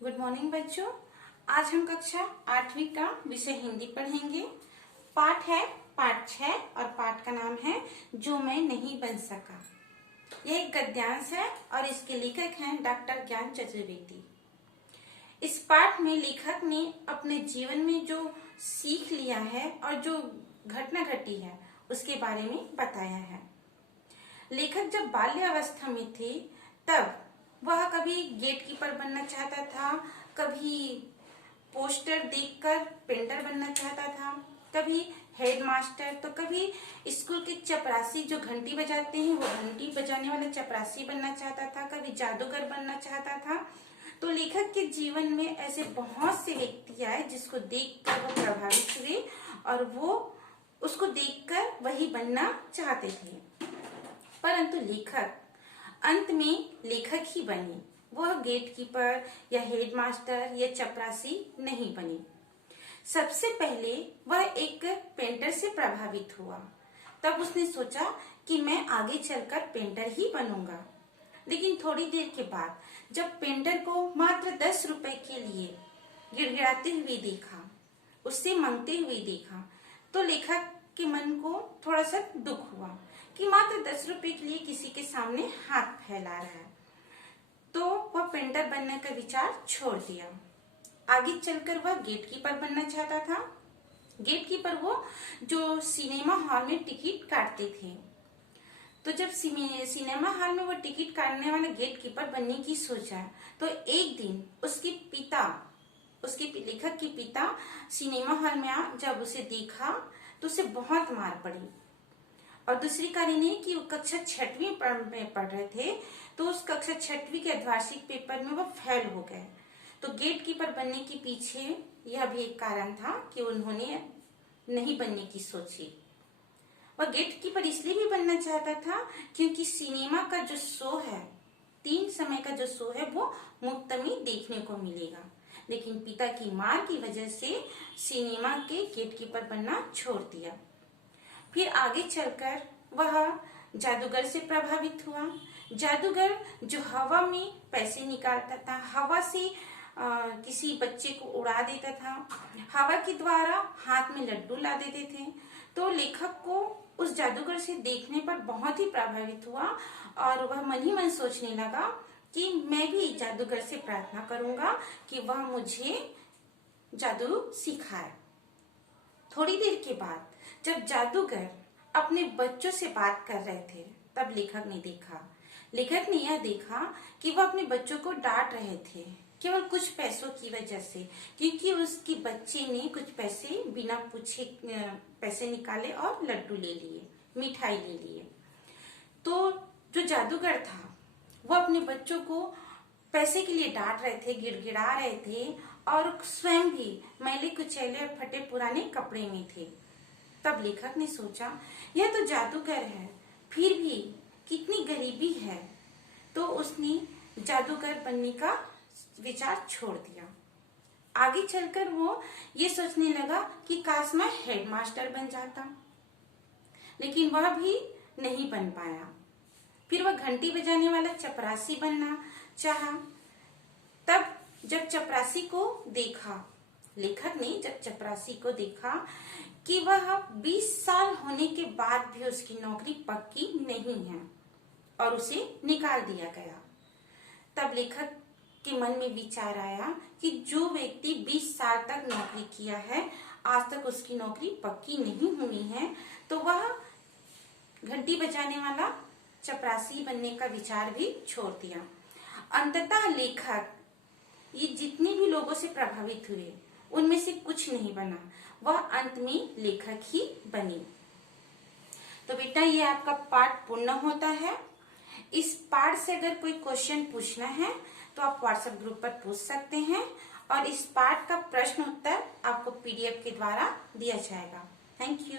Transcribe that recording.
Good morning बच्चों। आज हम कक्षा 8वीं का विषय हिंदी पढ़ेंगे। पाठ है पाठ 6 और पाठ का नाम है जो मैं नहीं बन सका। यह एक गद्यांश है और इसके लेखक हैं डॉक्टर ज्ञान चतुर्वेदी। इस पाठ में लेखक ने अपने जीवन में जो सीख लिया है और जो घटना घटी है उसके बारे में बताया है। लेखक जब बाल्यावस्था में थे तब वह कभी गेट कीपर बनना चाहता था, कभी पोस्टर देखकर पेंटर बनना चाहता था, कभी हेडमास्टर, तो कभी स्कूल के चपरासी जो घंटी बजाते हैं वो घंटी बजाने वाला चपरासी बनना चाहता था, कभी जादूगर बनना चाहता था। तो लेखक के जीवन में ऐसे बहुत से व्यक्ति आए जिसको देखकर वो प्रभावित हुए और वो उसको देखकर वही बनना चाहते थे। परंतु लेखक अंत में लेखक ही बने, वह गेट कीपर या हेडमास्टर या चपरासी नहीं बने। सबसे पहले वह एक पेंटर से प्रभावित हुआ। तब उसने सोचा कि मैं आगे चलकर पेंटर ही बनूंगा। लेकिन थोड़ी देर के बाद जब पेंटर को मात्र 10 रुपए के लिए गिड़गिड़ाते हुए देखा, उससे मांगते हुए देखा, तो लेखक के मन को थोड़ा सा दुख हुआ कि मात्र 10 रुपए के लिए किसी के सामने हाथ फैला रहा है। तो वह पेंटर बनने का विचार छोड़ दिया। आगे चलकर वह गेट कीपर बनना चाहता था। गेट कीपर वो जो सिनेमा हॉल में टिकट काटते थे। तो जब सिनेमा हॉल में वो टिकट काटने वाला गेट कीपर बनने की सोचा, तो एक दिन उसके लेखक के पिता सिनेमा हॉल में जब उसे देखा तो उसे बहुत मार पड़ी। और दूसरी कारण ये कि वो कक्षा 6वीं में पढ़ रहे थे, तो उस कक्षा 6वीं के अर्धवार्षिक पेपर में वो फेल हो गए। तो गेट कीपर बनने के पीछे यह भी एक कारण था कि उन्होंने नहीं बनने की सोची। वह गेट कीपर इसलिए भी बनना चाहता था क्योंकि सिनेमा का जो शो है, 3 समय का जो शो है, वो मुफ्त में देखने को मिलेगा। लेकिन पिता की मार की वजह से सिनेमा के गेट कीपर बनना छोड़ दिया। फिर आगे चलकर वह जादूगर से प्रभावित हुआ। जादूगर जो हवा में पैसे निकालता था, हवा से किसी बच्चे को उड़ा देता था, हवा के द्वारा हाथ में लड्डू ला देते थे। तो लेखक को उस जादूगर से देखने पर बहुत ही प्रभावित हुआ और वह मन ही मन सोचने लगा कि मैं भी जादूगर से प्रार्थना करूंगा कि वह मुझे जादू सिखाए। थोड़ी देर के बाद जब जादूगर अपने बच्चों से बात कर रहे थे, तब लेखक ने यह देखा कि वह अपने बच्चों को डांट रहे थे केवल कुछ पैसों की वजह से, क्योंकि उसकी बच्चे ने कुछ पैसे बिना पूछे पैसे निकाले और लड्डू ले लिए, मिठाई ले लिए। तो जो जादूगर था वो अपने बच्चों को पैसे के लिए डांट रहे थे, गिड़गिड़ा रहे थे और स्वयं भी मैले कुचैले और फटे पुराने कपड़े में थे। तब लेखक ने सोचा यह तो जादूगर है, फिर भी कितनी गरीबी है। तो उसने जादूगर बनने का विचार छोड़ दिया। आगे चलकर वो ये सोचने लगा कि काश मैं हेडमास्टर बन जाता, लेकिन वह भी नहीं बन पाया। फिर वह घंटी बजाने वाला चपरासी बनना चाहा। तब जब चपरासी को देखा, लेखक ने जब चपरासी को देखा कि वह 20 साल होने के बाद भी उसकी नौकरी पक्की नहीं है और उसे निकाल दिया गया, तब लेखक के मन में विचार आया कि जो व्यक्ति 20 साल तक नौकरी किया है, आज तक उसकी नौकरी पक्की नहीं हुई है, तो वह घंटी बजाने वाला चपरासी बनने का विचार भी छोड़ दिया। अंततः लेखक ये जितने भी लोगों से प्रभावित हुए उनमें से कुछ नहीं बना, वह अंत में लेखक ही बनी। तो बेटा ये आपका पाठ पूर्ण होता है। इस पाठ से अगर कोई क्वेश्चन पूछना है तो आप व्हाट्सएप ग्रुप पर पूछ सकते हैं और इस पाठ का प्रश्न उत्तर आपको PDF के द्वारा दिया जाएगा। Thank you.